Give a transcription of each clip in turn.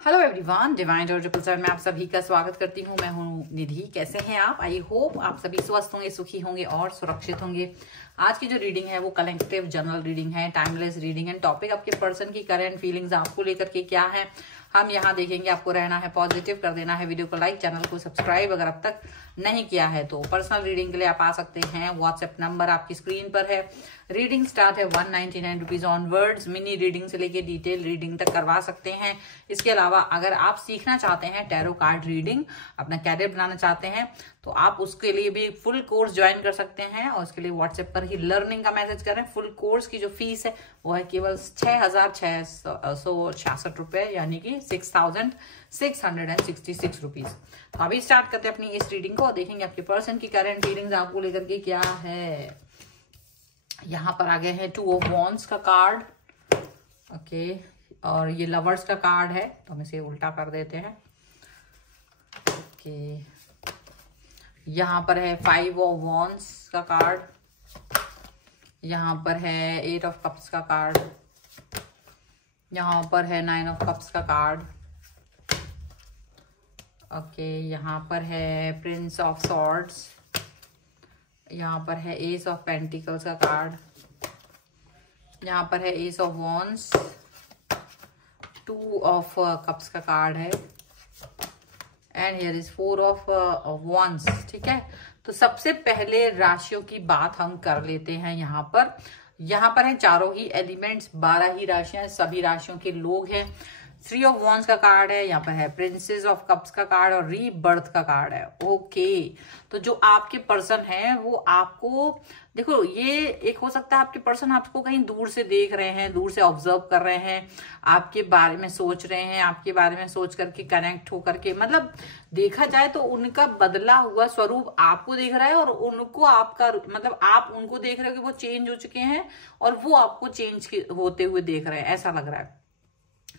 Hello everyone, divine और triple seven में आप सभी का स्वागत करती हूँ। मैं हूँ निधि। कैसे हैं आप? आई होप आप सभी स्वस्थ होंगे, सुखी होंगे और सुरक्षित होंगे। आज की जो रीडिंग है वो कलेक्टिव जनरल रीडिंग है, टाइमलेस रीडिंग है। टॉपिक आपके पर्सन की करंट फीलिंग्स आपको लेकर के क्या है हम यहाँ देखेंगे। आपको रहना है पॉजिटिव, कर देना है वीडियो को लाइक, चैनल को सब्सक्राइब अगर अब तक नहीं किया है तो। पर्सनल रीडिंग के लिए आप आ सकते हैं, व्हाट्सएप नंबर आपकी स्क्रीन पर है। रीडिंग स्टार्ट है 199 रुपीज ऑनवर्ड्स। मिनी रीडिंग से लेके डिटेल रीडिंग तक करवा सकते हैं। इसके अलावा अगर आप सीखना चाहते हैं टैरो कार्ड रीडिंग, अपना कैरियर बनाना चाहते हैं तो आप उसके लिए भी फुल कोर्स ज्वाइन कर सकते हैं। और उसके लिए व्हाट्सएप पर ही लर्निंग का मैसेज करें। फुल कोर्स की जो फीस है वो है केवल 6,666 रुपए, यानी कि 6,666 रुपीज। तो अभी स्टार्ट करते हैं अपनी इस रीडिंग को और देखेंगे आपके पर्सन की करंट फीलिंग्स आपको लेकर के क्या है। यहाँ पर आ गए हैं 2 ऑफ वॉन्ड्स का कार्ड, ओके, और ये लवर्स का कार्ड है तो हम इसे उल्टा कर देते हैं, ओके। यहाँ पर है 5 ऑफ वॉन्ड्स का कार्ड, यहाँ पर है 8 ऑफ कप्स का कार्ड, यहाँ पर है 9 ऑफ कप्स का कार्ड, ओके। यहाँ पर है प्रिंस ऑफ सॉर्ड्स, यहाँ पर है एस ऑफ पेंटिकल्स का कार्ड, यहाँ पर है S of wands, 2 of cups का कार्ड है, and here is 4 of wands. ठीक है, तो सबसे पहले राशियों की बात हम कर लेते हैं। यहाँ पर है चारों ही एलिमेंट्स, 12 ही राशियां, सभी राशियों के लोग हैं। 3 ऑफ वॉन्ड्स का कार्ड है, यहाँ पर है प्रिंसेस ऑफ कप्स का कार्ड और रीबर्थ का कार्ड है, ओके। तो जो आपके पर्सन है वो आपको, देखो ये एक हो सकता है आपके पर्सन आपको कहीं दूर से देख रहे हैं, दूर से ऑब्जर्व कर रहे हैं, आपके बारे में सोच रहे हैं, आपके बारे में सोच करके कनेक्ट होकर के, मतलब देखा जाए तो उनका बदला हुआ स्वरूप आपको देख रहा है और उनको आपका, मतलब आप उनको देख रहे हो कि वो चेंज हो चुके हैं और वो आपको चेंज होते हुए देख रहे हैं, ऐसा लग रहा है।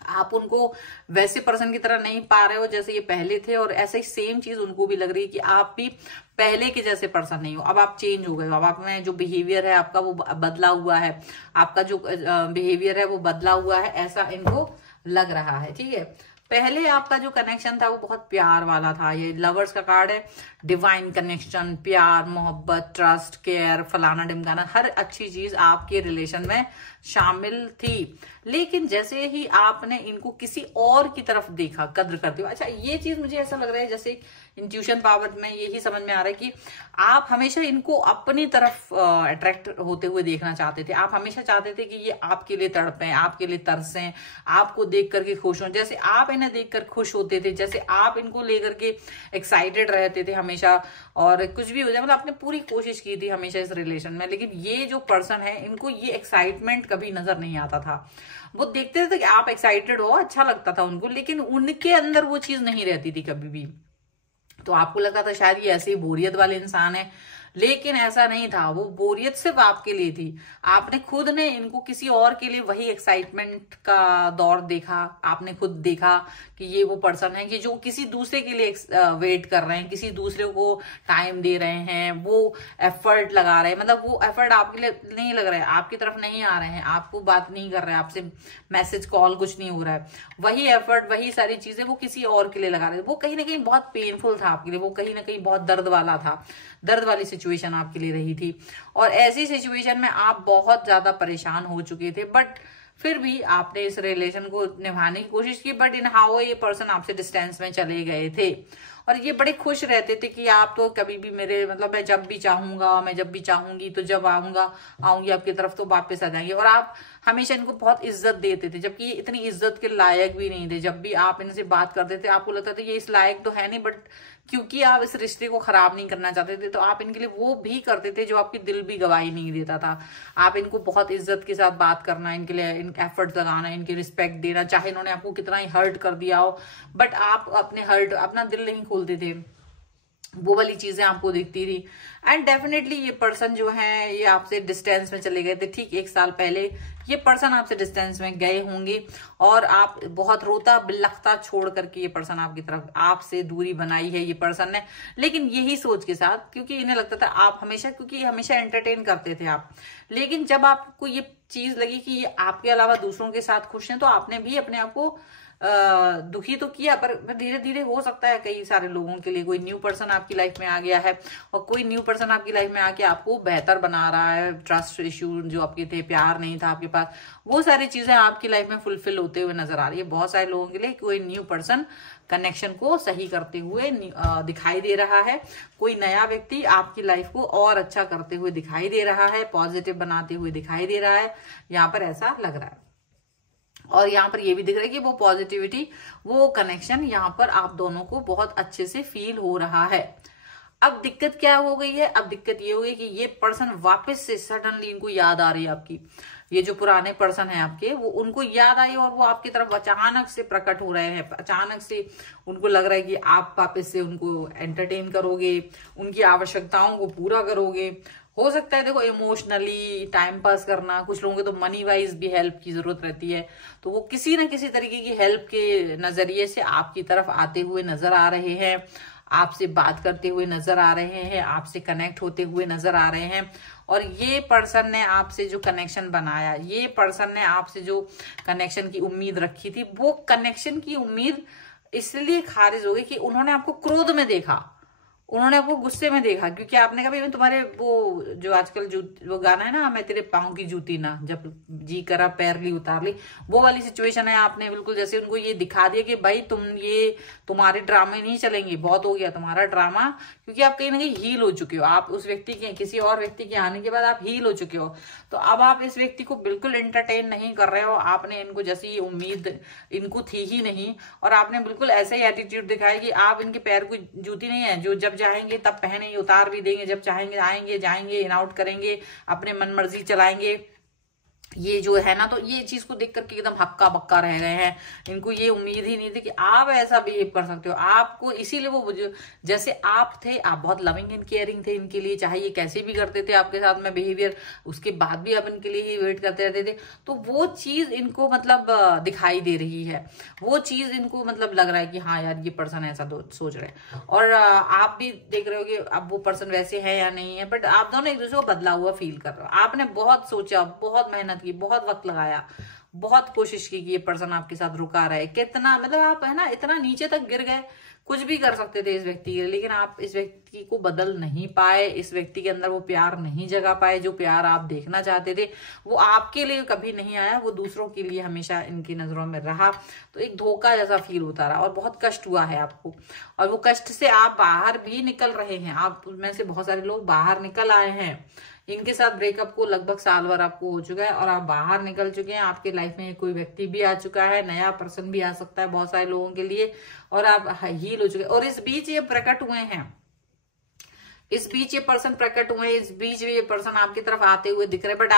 आप उनको वैसे पर्सन की तरह नहीं पा रहे हो जैसे ये पहले थे, और ऐसा ही सेम चीज उनको भी लग रही है कि आप भी पहले के जैसे पर्सन नहीं हो, अब आप चेंज हो गए हो। अब आप में जो बिहेवियर है आपका वो बदला हुआ है, आपका जो बिहेवियर है वो बदला हुआ है, ऐसा इनको लग रहा है। ठीक है, पहले आपका जो कनेक्शन था वो बहुत प्यार वाला था। ये लवर्स का कार्ड है, डिवाइन कनेक्शन, प्यार, मोहब्बत, ट्रस्ट, केयर, फलाना ढिमकाना, हर अच्छी चीज आपके रिलेशन में शामिल थी। लेकिन जैसे ही आपने इनको किसी और की तरफ देखा, कद्र करते हो, अच्छा ये चीज मुझे ऐसा लग रहा है जैसे इंट्यूशन पावर में यही समझ में आ रहा है कि आप हमेशा इनको अपनी तरफ अट्रैक्ट होते हुए देखना चाहते थे। आप हमेशा चाहते थे कि ये आपके लिए तड़पें, आपके लिए तरसें, आपको देख करके खुश हों, जैसे आप इन्हें देखकर खुश होते थे, जैसे आप इनको लेकर के एक्साइटेड रहते थे हमेशा। और कुछ भी हो जाए, मतलब आपने पूरी कोशिश की थी हमेशा इस रिलेशन में। लेकिन ये जो पर्सन है इनको ये एक्साइटमेंट कभी नजर नहीं आता था। वो देखते थे कि आप एक्साइटेड हो, अच्छा लगता था उनको, लेकिन उनके अंदर वो चीज नहीं रहती थी कभी भी। तो आपको लगता था शायद ये ऐसे ही बोरियत वाले इंसान है, लेकिन ऐसा नहीं था। वो बोरियत सिर्फ आपके लिए थी। आपने खुद ने इनको किसी और के लिए वही एक्साइटमेंट का दौर देखा। आपने खुद देखा कि ये वो पर्सन है कि जो किसी दूसरे के लिए वेट कर रहे हैं, किसी दूसरे को टाइम दे रहे हैं, वो एफर्ट लगा रहे हैं। मतलब वो एफर्ट आपके लिए नहीं लग रहा है, आपकी तरफ नहीं आ रहे हैं, आपको बात नहीं कर रहे हैं, आपसे मैसेज कॉल कुछ नहीं हो रहा है। वही एफर्ट, वही सारी चीजें वो किसी और के लिए लगा रहे हैं। वो कहीं ना कहीं बहुत पेनफुल था आपके लिए, वो कहीं ना कहीं बहुत दर्द वाला था, दर्द वाली सिचुएशन आपके लिए रही थी। और ऐसी सिचुएशन में आप बहुत ज्यादा परेशान हो चुके थे, बट फिर भी आपने इस रिलेशन को निभाने की कोशिश की। बट इन हाउ ये पर्सन आपसे डिस्टेंस में चले गए थे और ये बड़े खुश रहते थे कि आप तो कभी भी मेरे, मतलब मैं जब भी चाहूंगा, मैं जब भी चाहूंगी तो जब आऊंगी आपकी तरफ तो वापस आ जाएंगे। और आप हमेशा इनको बहुत इज्जत देते थे, जबकि ये इतनी इज्जत के लायक भी नहीं थे। जब भी आप इनसे बात करते थे आपको लगता था ये इस लायक तो है नहीं, बट क्योंकि आप इस रिश्ते को खराब नहीं करना चाहते थे तो आप इनके लिए वो भी करते थे जो आपकी दिल भी गवाही नहीं देता था। आप इनको बहुत इज्जत के साथ बात करना, इनके लिए एफर्ट लगाना, इनकी रिस्पेक्ट देना, चाहे इन्होंने आपको कितना ही हर्ट कर दिया हो, बट आप अपना दिल नहीं खोलते थे। वो वाली चीजें आपको दिखती थी। एंड डेफिनेटली ये पर्सन जो है ये आपसे डिस्टेंस में चले गए थे। ठीक 1 साल पहले ये पर्सन आपसे डिस्टेंस में गए होंगे और आप बहुत रोता बिलखता छोड़ करके ये पर्सन आपकी तरफ, आपसे दूरी बनाई है ये पर्सन ने। लेकिन यही सोच के साथ, क्योंकि इन्हें लगता था आप हमेशा, क्योंकि हमेशा एंटरटेन करते थे आप। लेकिन जब आपको ये चीज लगी कि ये आपके अलावा दूसरों के साथ खुश हैं तो आपने भी अपने आप को दुखी तो किया, पर धीरे धीरे हो सकता है कई सारे लोगों के लिए कोई न्यू पर्सन आपकी लाइफ में आ गया है और कोई न्यू पर्सन आपकी लाइफ में आके आपको बेहतर बना रहा है। ट्रस्ट इश्यू जो आपके थे, प्यार नहीं था आपके पास, वो सारी चीजें आपकी लाइफ में फुलफिल होते हुए नजर आ रही है। बहुत सारे लोगों के लिए कोई न्यू पर्सन कनेक्शन को सही करते हुए दिखाई दे रहा है। कोई नया व्यक्ति आपकी लाइफ को और अच्छा करते हुए दिखाई दे रहा है, पॉजिटिव बनाते हुए दिखाई दे रहा है, यहाँ पर ऐसा लग रहा है। और यहाँ पर ये भी दिख रहा है कि वो पॉजिटिविटी, वो कनेक्शन यहाँ पर आप दोनों को बहुत अच्छे से फील हो रहा है। अब दिक्कत क्या हो गई है? अब दिक्कत ये हो गई कि ये पर्सन वापस से सडनली इनको याद आ रही है आपकी, ये जो पुराने पर्सन है आपके, वो उनको याद आई और वो आपकी तरफ अचानक से प्रकट हो रहे हैं। अचानक से उनको लग रहा है कि आप वापस से उनको एंटरटेन करोगे, उनकी आवश्यकताओं को पूरा करोगे। हो सकता है देखो इमोशनली टाइम पास करना, कुछ लोगों को तो मनी वाइज भी हेल्प की जरूरत रहती है, तो वो किसी न किसी तरीके की हेल्प के नजरिए से आपकी तरफ आते हुए नजर आ रहे हैं, आपसे बात करते हुए नजर आ रहे हैं, आपसे कनेक्ट होते हुए नजर आ रहे हैं। और ये पर्सन ने आपसे जो कनेक्शन बनाया, ये पर्सन ने आपसे जो कनेक्शन की उम्मीद रखी थी, वो कनेक्शन की उम्मीद इसलिए खारिज हो गई कि उन्होंने आपको क्रोध में देखा, उन्होंने आपको गुस्से में देखा। क्योंकि आपने कभी तुम्हारे वो जो आजकल वो गाना है ना, मैं तेरे पाँव की जूती ना, जब जी करा पैर ली उतार ली, वो वाली सिचुएशन है। आपने बिल्कुल जैसे उनको ये दिखा दिया कि भाई तुम्हारे ड्रामे नहीं चलेंगे, बहुत हो गया तुम्हारा ड्रामा। क्योंकि आप कहीं ना कहीं हील हो चुके हो, आप उस व्यक्ति के, किसी और व्यक्ति के आने के बाद आप हील हो चुके हो। तो अब आप इस व्यक्ति को बिल्कुल एंटरटेन नहीं कर रहे हो। आपने इनको जैसी उम्मीद इनको थी ही नहीं, और आपने बिल्कुल ऐसा ही एटीट्यूड दिखाया कि आप इनके पैर को जूती नहीं है, जो जब चाहेंगे तब पहने, उतार भी देंगे, जब चाहेंगे आएंगे जाएंगे, इन आउट करेंगे, अपने मन मर्जी चलाएंगे। ये जो है ना, तो ये चीज को देख करके एकदम हक्का बक्का रह गए हैं। इनको ये उम्मीद ही नहीं थी कि आप ऐसा बिहेव कर सकते हो। आपको इसीलिए वो जैसे आप थे, आप बहुत लविंग एंड केयरिंग थे इनके लिए, चाहे ये कैसे भी करते थे आपके साथ में बिहेवियर, उसके बाद भी आप इनके लिए ही वेट करते रहते थे। तो वो चीज इनको मतलब दिखाई दे रही है, वो चीज इनको मतलब लग रहा है कि हाँ यार ये पर्सन ऐसा सोच रहे हैं। और आप भी देख रहे हो कि अब वो पर्सन वैसे है या नहीं है, बट आप दोनों एक दूसरे को बदला हुआ फील कर रहे हो। आपने बहुत सोचा, बहुत मेहनत की, बहुत वक्त लगाया, बहुत कोशिश की कि ये पर्सन आपके साथ रुका रहे। कितना मतलब आप है ना इतना नीचे तक गिर गए, कुछ भी कर सकते थे इस व्यक्ति के लिए, लेकिन आप इस व्यक्ति को बदल नहीं पाए। इस व्यक्ति के अंदर वो प्यार नहीं जगा पाए, जो प्यार आप देखना चाहते थे वो आपके लिए कभी नहीं आया, वो दूसरों के लिए हमेशा इनकी नजरों में रहा। तो एक धोखा जैसा फील होता रहा और बहुत कष्ट हुआ है आपको, और वो कष्ट से आप बाहर भी निकल रहे हैं। आप उनमें से बहुत सारे लोग बाहर निकल आए हैं। इनके साथ ब्रेकअप को लगभग साल भर आपको हो चुका है और आप बाहर निकल चुके हैं। आपके लाइफ में कोई व्यक्ति भी आ चुका है, नया पर्सन भी आ सकता है बहुत सारे लोगों के लिए, और आप हील हो चुके हैं। और इस बीच ये प्रकट हुए हैं, इस बीच ये पर्सन प्रकट हुए हैं, इस बीच ये पर्सन आपकी तरफ आते हुए दिख रहे हैं। बट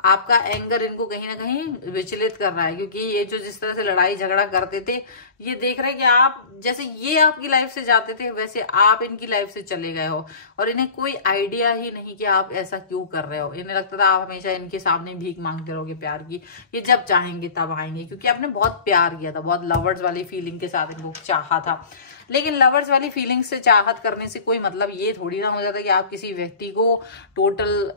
आपका एंगर इनको कहीं ना कहीं विचलित कर रहा है, क्योंकि ये जो जिस तरह से लड़ाई झगड़ा करते थे, ये देख रहे हैं कि आप जैसे ये आपकी लाइफ से जाते थे वैसे आप इनकी लाइफ से चले गए हो, और इन्हें कोई आइडिया ही नहीं कि आप ऐसा क्यों कर रहे हो। इन्हें लगता था आप हमेशा इनके सामने भीख मांगते रहोगे प्यार की, ये जब चाहेंगे तब आएंगे, क्योंकि आपने बहुत प्यार किया था, बहुत लवर्स वाली फीलिंग के साथ इनको चाहा था। लेकिन लवर्स वाली फीलिंग से चाहत करने से कोई मतलब ये थोड़ी ना हो जाता कि आप किसी व्यक्ति को टोटल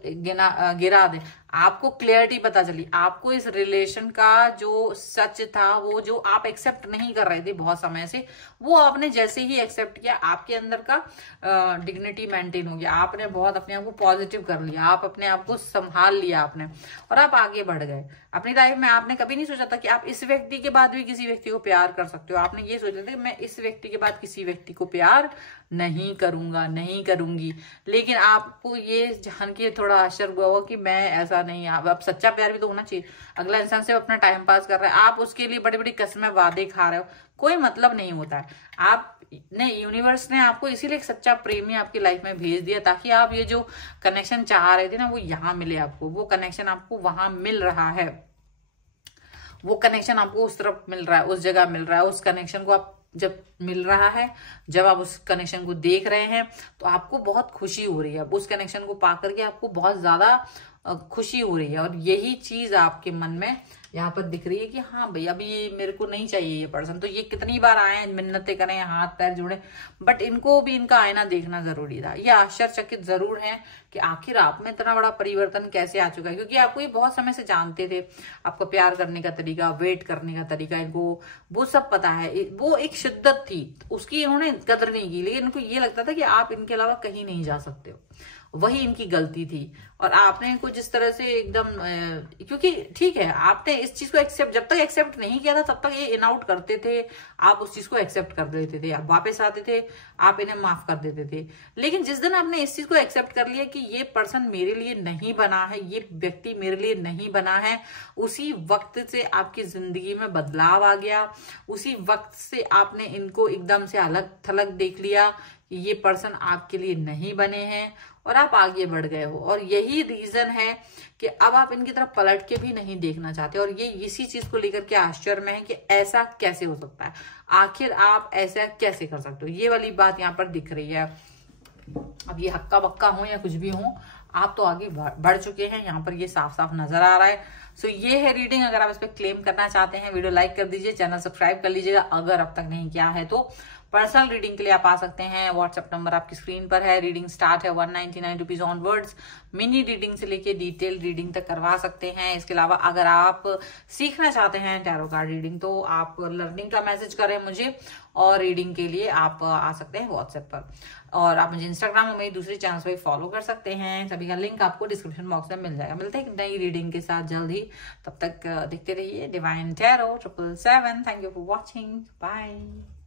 गिरा दें। आपको क्लियरिटी पता चली, आपको इस रिलेशन का जो सच था, वो जो आप एक्सेप्ट नहीं कर रहे थे बहुत समय से, वो आपने जैसे ही एक्सेप्ट किया, आपके अंदर का डिग्निटी मेंटेन हो गया। आपने बहुत अपने आप को पॉजिटिव कर लिया, आप अपने आप को संभाल लिया आपने, और आप आगे बढ़ गए अपनी लाइफ में। आपने कभी नहीं सोचा था कि आप इस व्यक्ति के बाद भी किसी व्यक्ति को प्यार कर सकते हो। आपने ये सोचा था कि मैं इस व्यक्ति के बाद किसी व्यक्ति को प्यार नहीं करूंगा, नहीं करूंगी। लेकिन आपको ये जान के थोड़ा आश्चर्य हुआ कि मैं ऐसा नहीं। अब सच्चा प्यार भी तो होना चाहिए। अगला इंसान से अपना टाइम पास कर रहा है, आप उसके लिए बड़ी बड़ी कस्में वादे खा रहे हो, कोई मतलब नहीं होता है। आप नहीं, यूनिवर्स ने आपको इसीलिए एक सच्चा प्रेमी आपकी लाइफ में भेज दिया ताकि आप ये जो कनेक्शन चाह रहे थे ना, वो यहाँ मिले आपको। वो कनेक्शन आपको वहां मिल रहा है, वो कनेक्शन आपको उस तरफ मिल रहा है, उस जगह मिल रहा है। उस कनेक्शन को आप जब मिल रहा है, जब आप उस कनेक्शन को देख रहे हैं, तो आपको बहुत खुशी हो रही है। उस कनेक्शन को पा करके आपको बहुत ज्यादा खुशी हो रही है, और यही चीज आपके मन में यहाँ पर दिख रही है कि हाँ भैया अभी ये मेरे को नहीं चाहिए ये पर्सन। तो ये कितनी बार आए, मिन्नतें करें, हाथ पैर जोड़े, बट इनको भी इनका आईना देखना जरूरी था। ये आश्चर्यचकित जरूर है कि आखिर आप में इतना बड़ा परिवर्तन कैसे आ चुका है, क्योंकि आपको ये बहुत समय से जानते थे, आपका प्यार करने का तरीका, वेट करने का तरीका, इनको वो सब पता है। वो एक शिद्दत थी, उसकी इन्होंने कदर नहीं की, लेकिन इनको ये लगता था कि आप इनके अलावा कहीं नहीं जा सकते हो, वही इनकी गलती थी। और आपने इनको जिस तरह से एकदम, क्योंकि ठीक है आपने इस चीज को एक्सेप्ट, जब तक एक्सेप्ट नहीं किया था तब तक ये इन आउट करते थे, आप उस चीज को एक्सेप्ट कर देते थे, आप वापस आते थे, आप इन्हें माफ कर देते थे। लेकिन जिस दिन आपने इस चीज को एक्सेप्ट कर लिया कि ये पर्सन मेरे लिए नहीं बना है, ये व्यक्ति मेरे लिए नहीं बना है, उसी वक्त से आपकी जिंदगी में बदलाव आ गया। उसी वक्त से आपने इनको एकदम से अलग थलग देख लिया कि ये पर्सन आपके लिए नहीं बने हैं, और आप आगे बढ़ गए हो। और यही रीजन है कि अब आप इनकी तरफ पलट के भी नहीं देखना चाहते, और ये इसी चीज को लेकर के आश्चर्य में है कि ऐसा कैसे हो सकता है, आखिर आप ऐसा कैसे कर सकते हो। ये वाली बात यहाँ पर दिख रही है। अब ये हक्का बक्का हो या कुछ भी हो, आप तो आगे बढ़ चुके हैं, यहाँ पर ये साफ साफ नजर आ रहा है। सो ये है रीडिंग। अगर आप इस पर क्लेम करना चाहते हैं, वीडियो लाइक कर दीजिए, चैनल सब्सक्राइब कर लीजिएगा अगर अब तक नहीं किया है तो। पर्सनल रीडिंग के लिए आप आ सकते हैं, व्हाट्सएप नंबर आपकी स्क्रीन पर है। रीडिंग स्टार्ट है 199 रुपीज ऑनवर्ड्स। मिनी रीडिंग से लेके डिटेल रीडिंग तक करवा सकते हैं। इसके अलावा अगर आप सीखना चाहते हैं टैरो कार्ड रीडिंग तो आप लर्निंग का मैसेज करें मुझे, और रीडिंग के लिए आप आ सकते हैं व्हाट्सएप पर। और आप मुझे इंस्टाग्राम और मेरी दूसरी चैनल्स पर फॉलो कर सकते हैं, सभी का लिंक आपको डिस्क्रिप्शन बॉक्स में मिल जाएगा। मिलते हैं नई रीडिंग के साथ जल्द ही, तब तक देखते रहिए divine tarot 777। Thank you for watching, bye.